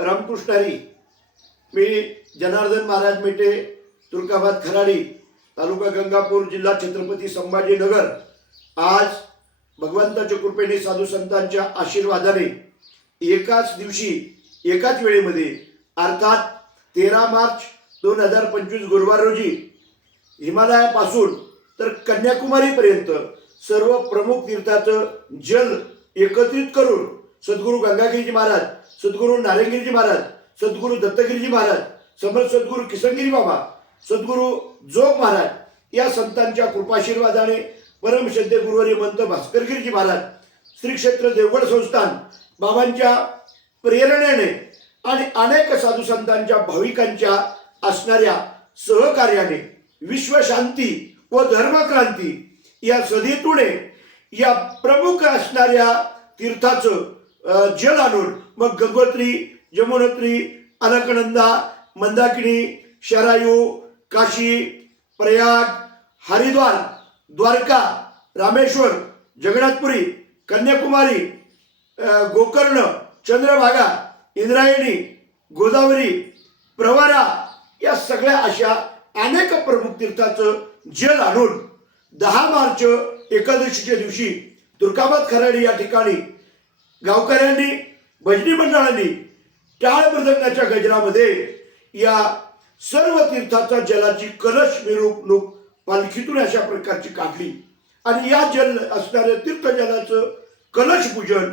रामकृष्णारी मी जनार्दन महाराज मेटे तुर्काबाद खराडी तालुका गंगापूर जिल्हा छत्रपती संभाजीनगर. आज भगवंताच्या कृपेने साधू संतांच्या आशीर्वादाने एकाच दिवशी एकाच वेळेमध्ये अर्थात तेरा मार्च दोन हजार पंचवीस गुरुवार रोजी हिमालयापासून तर कन्याकुमारीपर्यंत सर्व प्रमुख तीर्थाचं जल एकत्रित करून सद्गुरू गंगागिरीजी महाराज सद्गुरू नारायणगिरीजी महाराज सद्गुरू दत्तगिरीजी महाराज समर्थ सद्गुरू किसनगिरी बाबा सद्गुरू जोग महाराज या संतांच्या कृपाशीर्वादाने परमश्रद्धे गुरुवारी मंत भास्करगिरीजी महाराज श्री क्षेत्र देवगड संस्थान बाबांच्या प्रेरणेने आणि अनेक साधू संतांच्या भाविकांच्या असणाऱ्या सहकार्याने विश्वशांती व धर्मक्रांती या सदीतुने या प्रमुख असणाऱ्या तीर्थाचं जल आणून मग गंगोत्री यमुनोत्री अलकनंदा मंदाकिनी शरायू काशी प्रयाग हरिद्वार द्वारका रामेश्वर जगन्नाथपुरी कन्याकुमारी गोकर्ण चंद्रभागा इंद्रायणी गोदावरी प्रवरा या सगळ्या अशा अनेक प्रमुख तीर्थाचं जल आणून दहा मार्च एकादशीच्या दिवशी दुर्गाबाद खराडी या ठिकाणी गावकऱ्यांनी भजनी मंडळांनी टाळ मृदंगाच्या गजरामध्ये या सर्व तीर्थाचा जलाची कलश मिरवणूक पालखीतून अशा प्रकारची काढली. आणि या जल असणाऱ्या तीर्थजलाचं कलश पूजन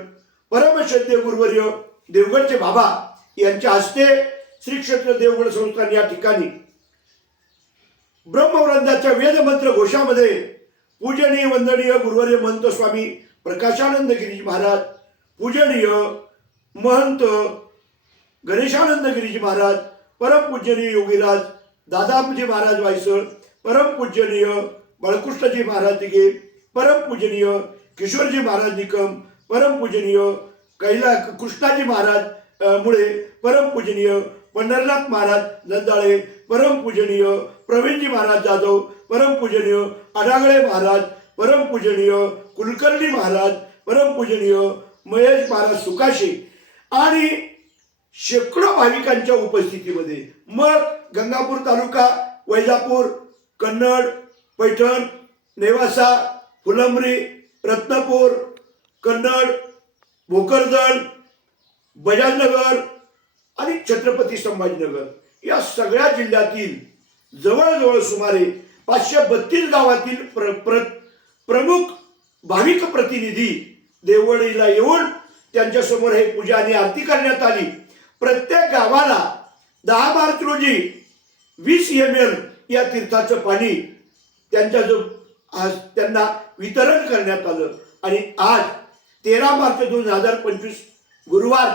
परमश्रद्धेय गुरुवर्य देवगडचे बाबा यांच्या हस्ते श्री क्षेत्र देवगड संस्थान या ठिकाणी ब्रह्मवृंदाच्या वेदमंत्र घोषामध्ये पूजनीय वंदनीय गुरुवर्य महंत स्वामी प्रकाशानंद गिरीजी महाराज पूजनीय महंत गणेशानंद गिरीजी महाराज परमपूजनीय योगीराज दादाजी महाराज वायसळ परमपूजनीय बाळकृष्णजी महाराज दिघे परमपूजनीय किशोरजी महाराज निकम परमपूजनीय कैला कृष्णाजी महाराज मुळे परमपूजनीय पंढरनाथ महाराज नंदाळे परमपूजनीय प्रवीणजी महाराज जाधव परमपूजनीय अडागळे महाराज परमपूजनीय कुलकर्णी महाराज परमपूजनीय महेश महाराज सुकाशे आणि शेकडो भाविकांच्या उपस्थितीमध्ये मग गंगापूर तालुका वैजापूर कन्नड पैठण नेवासा फुलंब्री रत्नपूर कन्नड भोकरदन बजाजनगर आणि छत्रपती संभाजीनगर या सगळ्या जिल्ह्यातील जवळजवळ सुमारे पाचशे बत्तीस गावातील प्र, प्र, प्रमुख भाविक प्रतिनिधी देवळीला येऊन त्यांच्यासमोर हे पूजा आणि आरती करण्यात आली. प्रत्येक गावाला दहा मार्च रोजी वीस एम एल या तीर्थाचं पाणी त्यांच्या जो आज त्यांना वितरण करण्यात आलं. आणि आज तेरा मार्च दोन हजार पंचवीस गुरुवार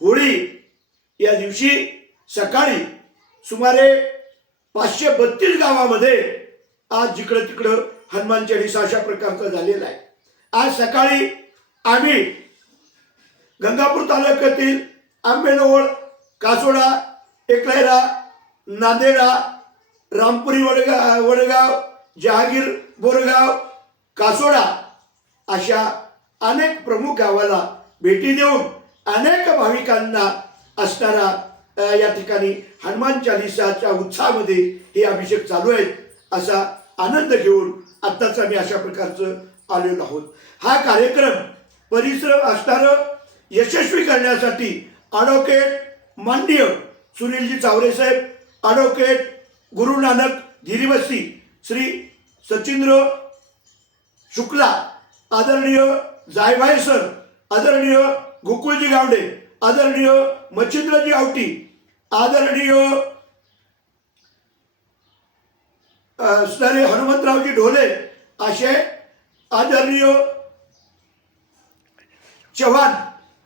होळी या दिवशी सकाळी सुमारे पाचशे बत्तीस गावामध्ये आज जिकडं तिकडं हनुमान चाळीसा अशा प्रकारचा झालेला आहे. आज सकाळी आम्ही गंगापूर तालुक्यातील आंबेनोळ कासोडा एकलैरा नांदेडा रामपुरी वडगाव वडगाव जहागीर बोरगाव कासोडा अशा अनेक प्रमुख गावाला भेटी देऊन अनेक भाविकांना असणारा या ठिकाणी हनुमान चालिसाच्या उत्साहामध्ये हे अभिषेक चालू आहेत असा आनंद घेऊन आत्ताच आम्ही अशा प्रकारचं आलेलो आहोत. हा कार्यक्रम परिसर असणारं यशस्वी करण्यासाठी ॲडव्होकेट माननीय सुनीलजी चावरे साहेब ॲडव्होकेट गुरु नानक गिरीवस्ती श्री सचिंद्र शुक्ला आदरणीय जायभाई सर आदरणीय गोकुळजी गावडे आदरणीय मच्छिंद्रजी आवटी आदरणीय असणारे हनुमंतरावजी ढोले असे आदरणीय चव्हाण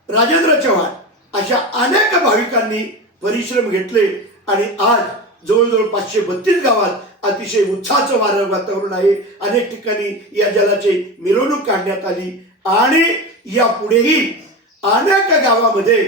राजेंद्र चव्हाण अशा अनेक भाविकांनी परिश्रम घेतले आणि आज जवळजवळ पाचशे बत्तीस गावात अतिशय उत्साहाचं वारं वातावरण आहे. अनेक ठिकाणी या जलाची मिरवणूक काढण्यात आली आणि यापुढेही अनेक गावामध्ये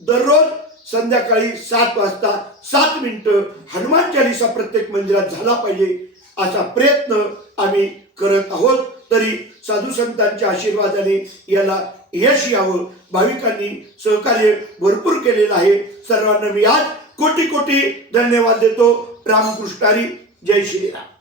दररोज संध्याकाळी सात वाजता सात मिनिटं हनुमान चालिसा प्रत्येक मंदिरात झाला पाहिजे असा प्रयत्न आम्ही करत आहोत. तरी साधू संतांच्या आशीर्वादाने याला यश यावं. भाविकांनी सहकार्य भरपूर केलेलं आहे. सर्वांना मी आज कोटी कोटी धन्यवाद देतो. रामकृष्णारी जय श्रीराम.